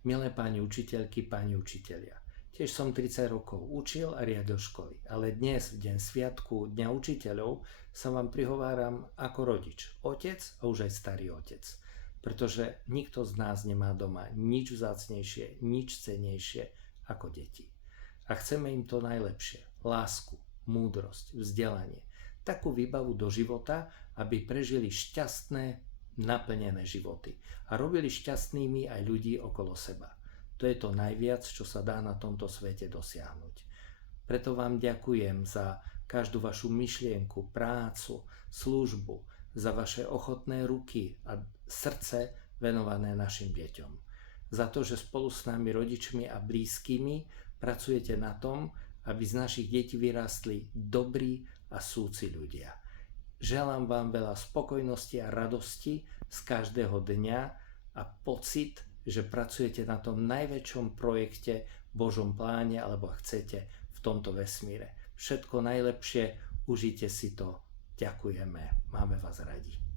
Milé pani učiteľky, pani učitelia, tiež som 30 rokov učil a riadil školy, ale dnes, v deň sviatku Dňa učiteľov, sa vám prihováram ako rodič, otec a už aj starý otec. Pretože nikto z nás nemá doma nič vzácnejšie, nič cennejšie ako deti. A chceme im to najlepšie, lásku, múdrosť, vzdelanie, takú výbavu do života, aby prežili šťastné, naplnené životy a robili šťastnými aj ľudí okolo seba. To je to najviac, čo sa dá na tomto svete dosiahnuť. Preto vám ďakujem za každú vašu myšlienku, prácu, službu, za vaše ochotné ruky a srdce venované našim deťom. Za to, že spolu s nami rodičmi a blízkymi pracujete na tom, aby z našich detí vyrástli dobrí a súci ľudia. Želám vám veľa spokojnosti a radosti z každého dňa a pocit, že pracujete na tom najväčšom projekte v Božom pláne alebo chcete v tomto vesmíre. Všetko najlepšie, užite si to. Ďakujeme. Máme vás radi.